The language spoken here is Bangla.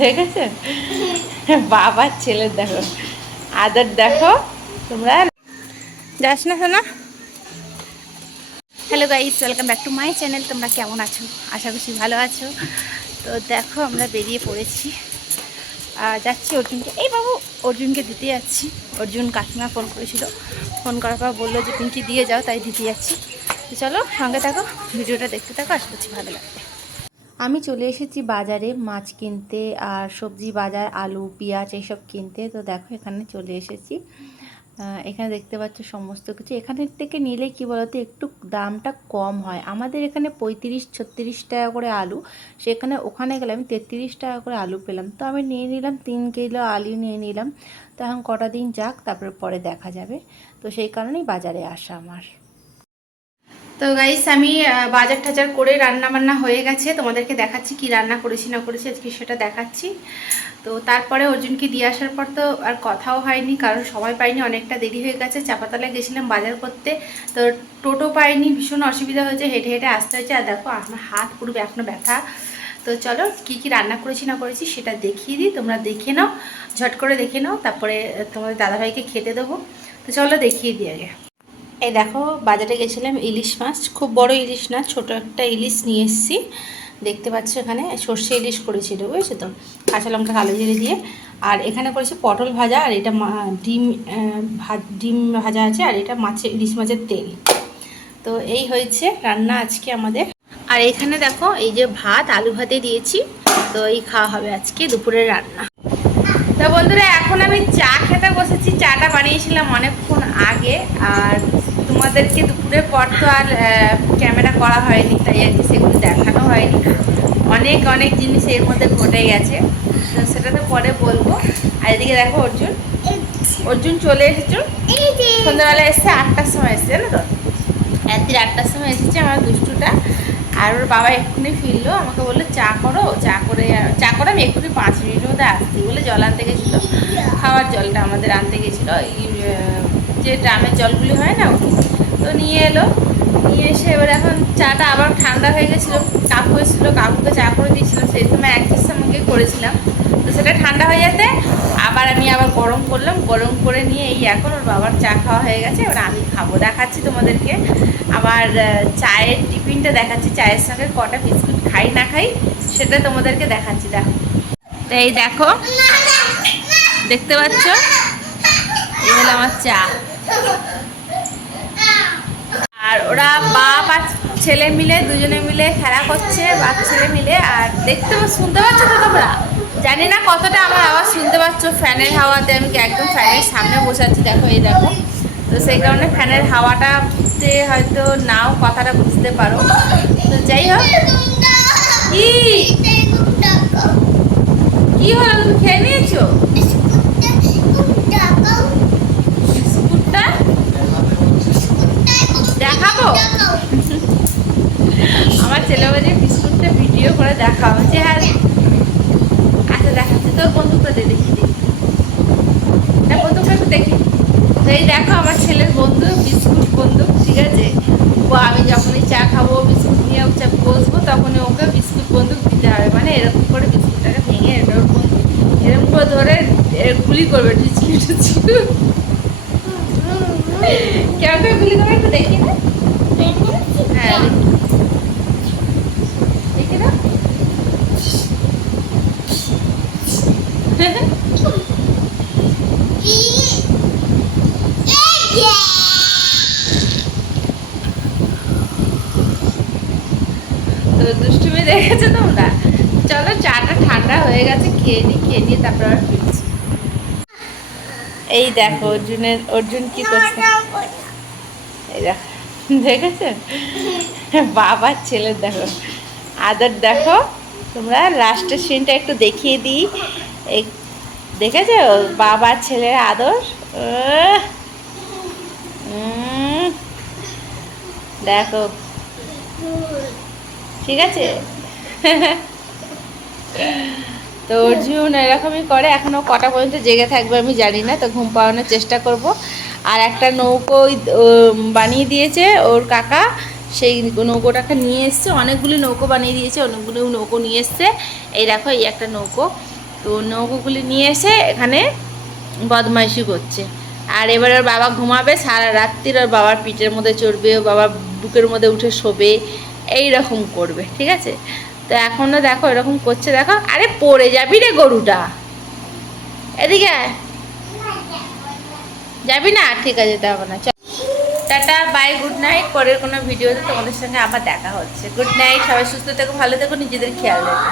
দেখেছো বাবার ছেলে দেখো, আদর দেখো তোমরা। যাস না শোনা। Hello guys, welcome back to my channel. তোমরা কেমন আছো? আশা করছি ভালো আছো। তো দেখো আমরা বেরিয়ে পড়েছি, যাচ্ছি অর্জুনকে, এই বাবু অর্জুনকে দিতে যাচ্ছি। অর্জুন কাকিমা ফোন করেছিল, ফোন করার পর বললো যে পিঙ্কি দিয়ে যাও, তাই দিতে যাচ্ছি। তো চলো সঙ্গে থাকো, ভিডিওটা দেখতে থাকো, আশা করছি ভালো লাগবে। আমি চলে এসেছি বাজারে মাছ কিনতে আর সবজি বাজার, আলু পেঁয়াজ এইসব কিনতে। তো দেখো এখানে চলে এসেছি, এখানে দেখতে পাচ্ছ সমস্ত কিছু। এখানের থেকে নিলে কি বলতো একটু দামটা কম হয়। আমাদের এখানে 35-36 টাকা করে আলু, সেখানে ওখানে গেলে আমি 33 টাকা করে আলু পেলাম। তো আমি নিয়ে নিলাম 3 কিলো আলু নিয়ে নিলাম। তো এখন কটা দিন যাক, তারপরে পরে দেখা যাবে। তো সেই কারণেই বাজারে আসা আমার। তো গাইস আমি বাজার টাজার করে রান্না বান্না হয়ে গেছে, তোমাদেরকে দেখাচ্ছি কি রান্না করেছি না করেছি আজকে সেটা দেখাচ্ছি। তো তারপরে অর্জুনকে দিয়ে আসার পর তো আর কথাও হয়নি, কারণ সময় পাইনি, অনেকটা দেরি হয়ে গেছে। চাপাতলায় গেছিলাম বাজার করতে, তো টোটো পাইনি, ভীষণ অসুবিধা হয়েছে, হেঁটে হেঁটে আসতে হয়েছে। আর দেখো আমার হাত পুরো এখনো ব্যথা। তো চলো কি কি রান্না করেছি না করেছি সেটা দেখিয়ে দিই, তোমরা দেখে নাও, ঝট করে দেখে নাও, তারপরে তোমাদের দাদাভাইকে খেতে দেবো। তো চলো দেখিয়ে দিই আগে। এই দেখো বাজারে গেছিলাম, ইলিশ মাছ, খুব বড় ইলিশ না, ছোট একটা ইলিশ নিয়ে এসেছি। দেখতে পাচ্ছ এখানে সর্ষে ইলিশ করেছিল, বুঝেছো তো, কাঁচা লঙ্কা কালো জিরে দিয়ে। আর এখানে করেছি পটল ভাজা, আর এটা ডিম ডিম ভাজা আছে, আর এটা মাছের ইলিশ মাছের তেল। তো এই হয়েছে রান্না আজকে আমাদের। আর এখানে দেখো এই যে ভাত, আলু ভাতে দিয়েছি। তো এই খাওয়া হবে আজকে দুপুরের রান্না। তো বন্ধুরা এখন আমি চা খেতে বসেছি। চাটা বানিয়েছিলাম অনেকক্ষণ আগে, আর তোমাদেরকে দুপুরের পর তো আর ক্যামেরা করা হয়নি, তাই আর কি সেগুলো দেখানো হয়নি। অনেক অনেক জিনিস এর মধ্যে ঘটে গেছে, তো সেটা তো পরে বলবো। আর এদিকে দেখো অর্জুন, অর্জুন চলে এসেছো, সন্ধ্যাবেলা এসছে, 8টার সময় এসছে, জানো তো, রাত্রি 8টার সময় এসেছে আমার দুষ্টুটা। আর ওর বাবা এক্ষুনি ফিরলো, আমাকে বললো চা করো, চা করে আমি এক্ষুনি 5 মিনিটের মধ্যে আসছি বলে জল আনতে গেছিলো, খাওয়ার জলটা আমাদের আনতে গেছিলো, এই যে ড্রামের জলগুলি হয় না, তো নিয়ে এলো। নিয়ে এসে এবার এখন চাটা আবার ঠান্ডা হয়ে গেছিলো, কাকু এসেছিলো, কাকুকে চা করে দিয়েছিলাম, সেই সময় একই সঙ্গে করেছিলাম। তো সেটা ঠান্ডা হয়ে যেতে আমি আবার গরম করলাম, গরম করে নিয়ে এই এখন ওর বাবার চা খাওয়া হয়ে গেছে, এবার আমি খাবো। দেখাচ্ছি তোমাদেরকে আমার চায়ের টিফিনটা দেখাচ্ছি, চায়ের সঙ্গে কটা বিস্কুট খাই না খাই সেটা তোমাদেরকে দেখাচ্ছি। দেখো, তো এই দেখো দেখতে পাচ্ছ, এই হলো আমার চা। আর ওরা বাপ আর ছেলে মিলে দুজনে মিলে খেলা করছে, বাপ ছেলে মিলে। আর দেখতে শুনতে পাচ্ছ তো তোমরা, জানি না কতটা আমার আওয়াজ শুনতে পাচ্ছ, ফ্যানের হাওয়াতে আমি একদম ফ্যানের সামনে বসে আছি। দেখো এই দেখো, তো সেই কারণে ফ্যানের হাওয়াটাতে হয়তো নাও কথাটা বুঝতে পারো। তো যাই হোক, কি কি হলো, তুমি খেয়ে নিয়েছো বিস্কুটটা? দেখাবো আমার ছেলেমেয়ে বিস্কুটটা ভিডিও করে দেখাবো যে হ্যাঁ। আচ্ছা দেখাচ্ছি, তোর বন্ধুটা দেখি বন্ধুটা একটু দেখি। তো এই দেখো আমার ছেলের বন্ধু, বিস্কুট বন্ধু, ঠিক আছে। ও আমি যখনই চা খাবো বিস্কুট নিয়ে বসবো, তখনই ওকে বিস্কুট বন্দুক দিতে হবে, মানে এরকম করে বিস্কুটটাকে ভেঙে এরকম করে ধরে গুলি করবে, ঢুচকি ঢুচকি। কেমন করে গুলি করবে একটু দেখি না? হ্যাঁ দেখি না। তো দুষ্টুমি দেখেছো তোমরা। চলো চাটা ঠান্ডা হয়ে গেছে, খেয়ে নিয়ে তারপর আবার ফিরছি। এই দেখো অর্জুন কি করছে, এই দেখো দেখেছো বাবার ছেলে দেখো, আদর দেখো। তোমরা লাস্টের সিনটা একটু দেখিয়ে দিই, এই দেখেছো বাবার ছেলের আদর। দেখো ঠিক আছে। তো অর্জুন এরকমই করে, এখনও কটা পর্যন্ত জেগে থাকবে আমি জানি না, তো ঘুম পাওয়ানোর চেষ্টা করব। আর একটা নৌকো বানিয়ে দিয়েছে ওর কাকা, সেই নৌকোটাকে নিয়ে এসছে, অনেকগুলি নৌকো বানিয়ে দিয়েছে, অনেকগুলো নৌকো নিয়ে এসছে। এই দেখো এই একটা নৌকো, তো নৌকোগুলি নিয়ে এসে এখানে বদমাইশি করছে। আর এবার ওর বাবা ঘুমাবে, সারা রাত্রির ওর বাবার পিঠের মধ্যে চড়বে, ও বাবার বুকের মধ্যে উঠে শোবে, এই রকম করবে, ঠিক আছে। তো এখনও দেখো এরকম করছে, দেখো। আরে পড়ে যাবি রে গরুটা, এদিকে আয়। যাবি না? ঠিক আছে, যেতে হবে না, চল। Tata, bye, good night. পরের কোনো ভিডিওতে তোমাদের সঙ্গে আবার দেখা হচ্ছে। গুড নাইট, সবাই সুস্থ থেকো, ভালো থেকো, নিজেদের খেয়াল রেখো।